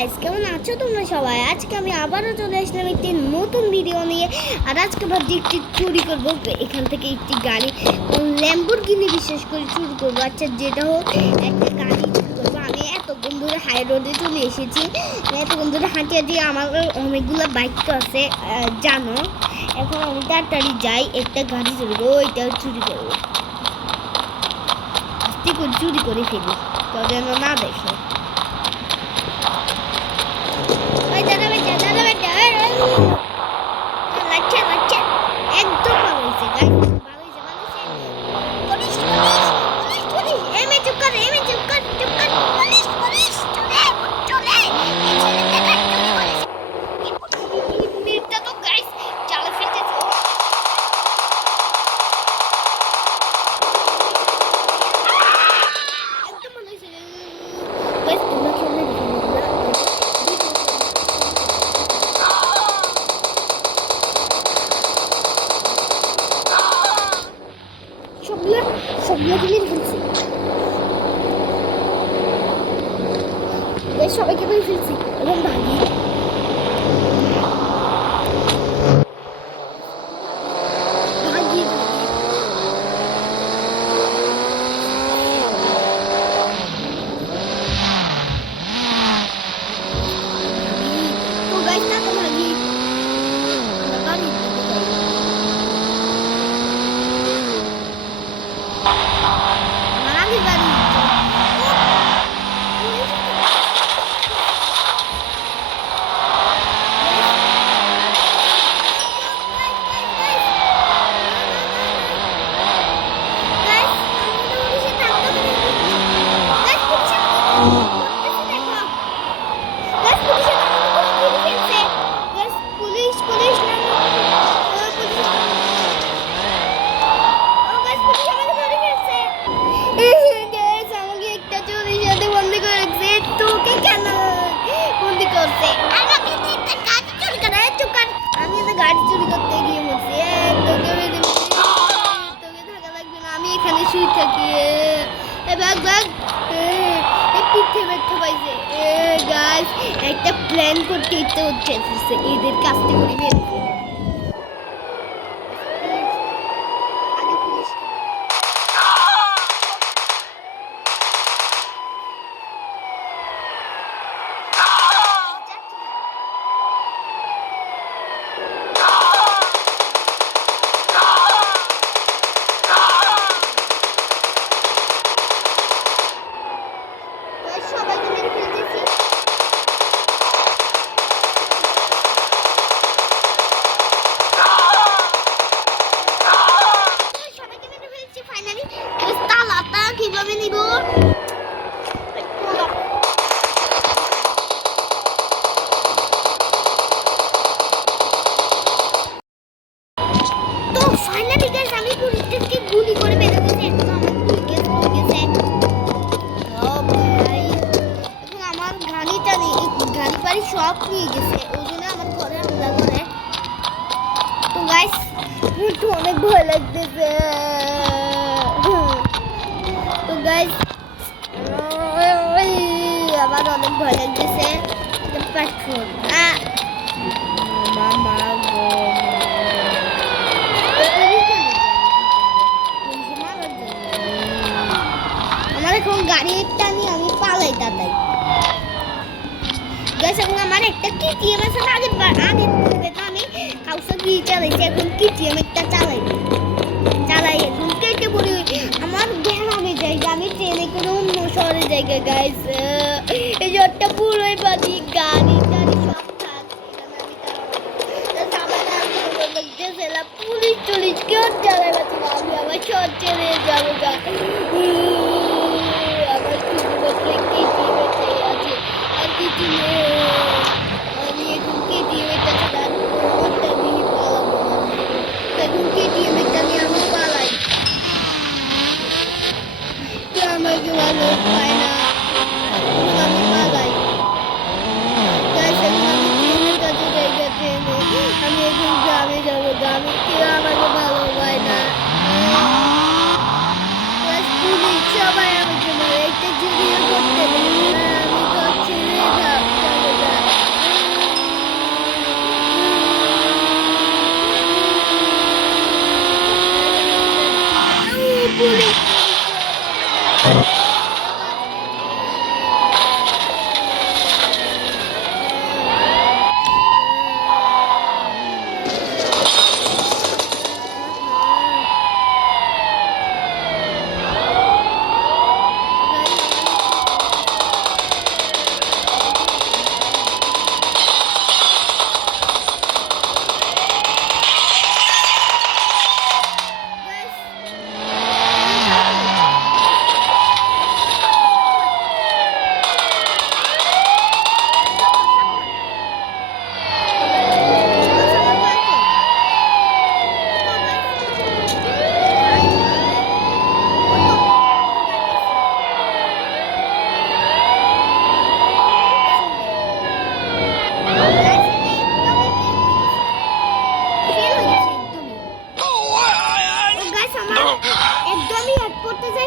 Guys কেমন আছো তোমরা সবাই? আজকে আমি আবারও চলে আসলাম একটি নতুন ভিডিও নিয়ে। আর আজকে ভাবছি একটি চুরি করব, এখান থেকে একটি গাড়ি ল্যাম্বোর্গিনি বিশেষ করে চুরি করব। আচ্ছা যেটা হোক, একটা গাড়ি চুরি করব। আমি এতক্ষণ ধরে হাই রোডে চলে এসেছি। এতক্ষণ ধরে হাঁটি হাঁটি আমার অনেকগুলো বাইক তো আছে জানো? এখন আমি তাড়াতাড়ি যাই, একটা গাড়ি চুরি করব, ওইটাও চুরি করব। চুরি করে ফেলি তো যেন না দেখে। বেটা এই, এই, এই। লাগছে লাগছে একদম ভালো হয়েছে গাইস ভালো হয়েছে ভালো হয়েছে পুলিশ পুলিশ পুলিশ পুলিশ এই মেয়ে চুপ কর এই মেয়ে চুপ কর চুপ কর পুলিশ পুলিশ চলে চলে এই ছেলেটা গাড়ি চুরি করেছে এই মেয়েটা তো গাইস চালা ফেলতেছে একদম ভালো হয়েছে গাইস তোমরা কেমন সবগুলো সবগুলো কিনে ফেলছি বেশ সবাইকে করে ফেলছি এবং ভাগি ভাগি তো গাইস না তো ভাগি আমরা বাড়ির দিকে যাই। আমার আগের গাড়ি পুলিশ পুলিশ না পুলিশ ও গাছ পুলিশ আমাকে ধরে ফেলছে গাইস আমাকে একটা চুরির সাথে বন্দি করে রেখেছে তোকে কেন বন্দি করছে আমাকে তো একটা গাড়ি চুরি করে এই চুপ কর আমি একটা গাড়ি চুরি করতে গিয়ে মরছি এ, তোকে মেরে ফেলছি। তোকে থাকা লাগবে না আমি এখানে শুয়ে থাকি এ, এ ভাগ ভাগ এ, এই পিঠে ব্যথা পাইছে গাছ একটা প্ল্যান করতে ইচ্ছে হচ্ছে এদের কাছতে করে বের করে। আগে পুলিশ সবাইকে মেরে ফেলতেছি সবাইকে মেরে ফেলছি ফাইনালি এবার তালাটা কীভাবে নিব তো ফাইনালি গাইস আমি পুলিশদেরকে গুলি করে বেঁধে এখন আমার গাড়িটা নেই গাড়ি বাড়ি সব নিয়ে গেছে, ওই জন্য আমার ঘরে হামলা করে গাইস অনেক ভয় লাগতেছে। তো গাইস আমার অনেক ভয় লাগতেছে। পেট্রোল গো একটা নিয়ে আমি পালাই তাতাই গ্যাস আমার একটা কেটিএম আছে পূর্বে তো আমি কাউসা কি চালাইছি, এখন কেটিএম একটা চালাই। চালাই, এখন কেটে পড়ি। আমার গ্রামে জায়গা আমি ট্রেনে করে অন্য শহরে জায়গা গাইস এই জটটা পুরোই বাদি গাড়ি টাড়ি সব পুলিশ টুলিশ কেউ চালাই আমি আবার শহর ছেড়ে যাব গা Bully!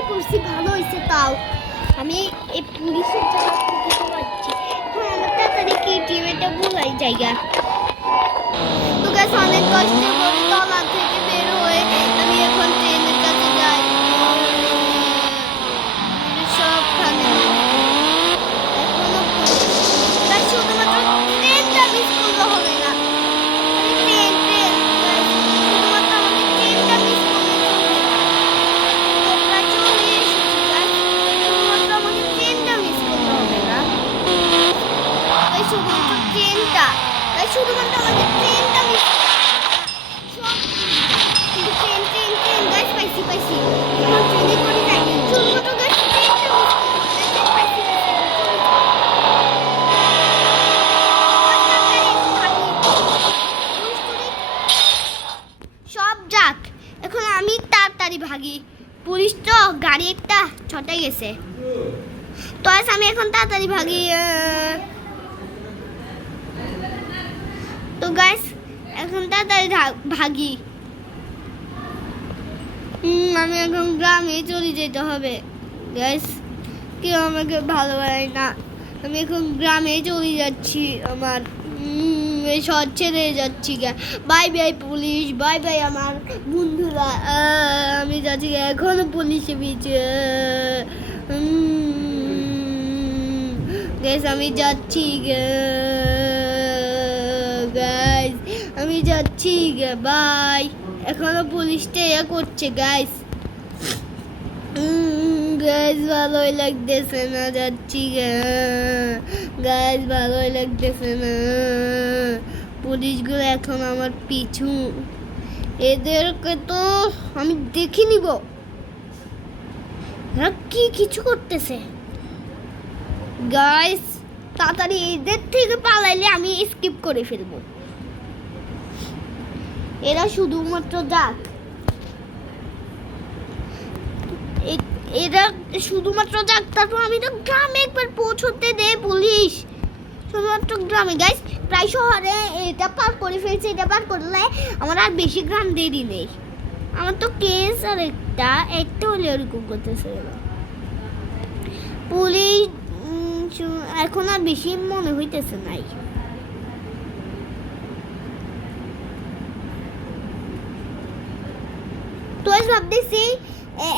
করছি ভালো হয়েছে তাও। আমি এই পুলিশের জায়গা থেকে পাচ্ছি হ্যাঁ আমার তাড়াতাড়ি কেটিএম জায়গা তো অনেক কষ্ট শুধুমাত্র ট্রেনটা। তাই শুধুমাত্র আমাকে ট্রেনটা মিস সব কিন্তু ট্রেন ট্রেন ট্রেন গাছ পাইছি পাইছি। এখন আমি তাড়াতাড়ি ভাগি। পুলিশ তো গাড়ি একটা ছটে গেছে। তো আজ আমি এখন তাড়াতাড়ি ভাগি তো গাইস এখন তাড়াতাড়ি ভাগি। আমি এখন গ্রামে চলে যেতে হবে। গাইস কেউ আমাকে ভালো ভালোবাসে না। আমি এখন গ্রামে চলে যাচ্ছি আমার। এই শহর ছেড়ে যাচ্ছি bye bye police bye bye আমার বন্ধুরা। আমি যাচ্ছি গে, এখনও পুলিশে পিছে গ্যাস আমি যাচ্ছি গাইস যাচ্ছি বাই এখনও পুলিশটা ইয়ে করছে গাইস গাইস ভালোই লাগতেছে না, যাচ্ছি গাইস ভালোই লাগতেছে না। পুলিশগুলো এখন আমার পিছু। এদেরকে তো আমি দেখে নিব। কি কিছু করতেছে? গাইস তাড়াতাড়ি এদের থেকে পালাইলে আমি স্কিপ করে ফেলব। এরা শুধুমাত্র এ- এরা শুধুমাত্র যাক তারপর আমি তো গ্রামে একবার পৌঁছতে দে পুলিশ শুধুমাত্র গ্রামে। গাইস প্রায় শহরে এটা পার করে ফেলছে, এটা পার করলে আমার আর বেশি গ্রাম দেরি নেই। আমার তো কেস আর একটা একটা হলে ওরকম করতেছে। পুলিশ এখন আর বেশি মনে হইতেছে নাই। তো ভাবতেছি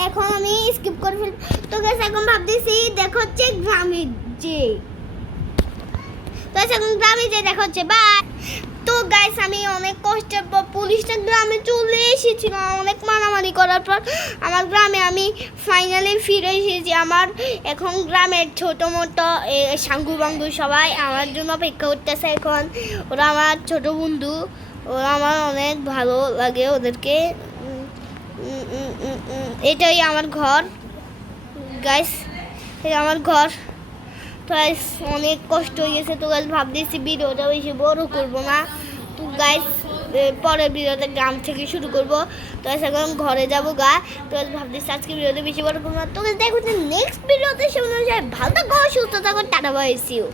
এখন আমি স্কিপ করে ফেল তো গাছ এখন ভাবতেছি দেখো হচ্ছে গ্রামে যে তো এখন গ্রামে যে দেখা হচ্ছে বাই তো গাইস আমি অনেক কষ্টের পর পুলিশটা গ্রামে চলে এসেছিল অনেক মারামারি করার পর আমার গ্রামে আমি ফাইনালি ফিরে এসেছি। আমার এখন গ্রামের ছোট মোটো সাঙ্গু বাঙ্গু সবাই আমার জন্য অপেক্ষা করতেছে এখন। ওরা আমার ছোট বন্ধু। ওরা আমার অনেক ভালো লাগে ওদেরকে এটাই আমার ঘর। গাইস এটা আমার ঘর। তো গাইস অনেক কষ্ট হয়ে গেছে। তো গাইস ভাবতেছি ভিডিওটা বেশি বড় করব না। তো গাইস পরের ভিডিওতে গ্রাম থেকে শুরু করব। তো এখন ঘরে যাব গা। তো ভাবতেছি আজকে ভিডিওতে বেশি বড় করব না। তো দেখো নেক্সট ভিডিওতে। সে অনুযায়ী ভালো থাকো, সুস্থ থাকো, টাটা বাই সিউ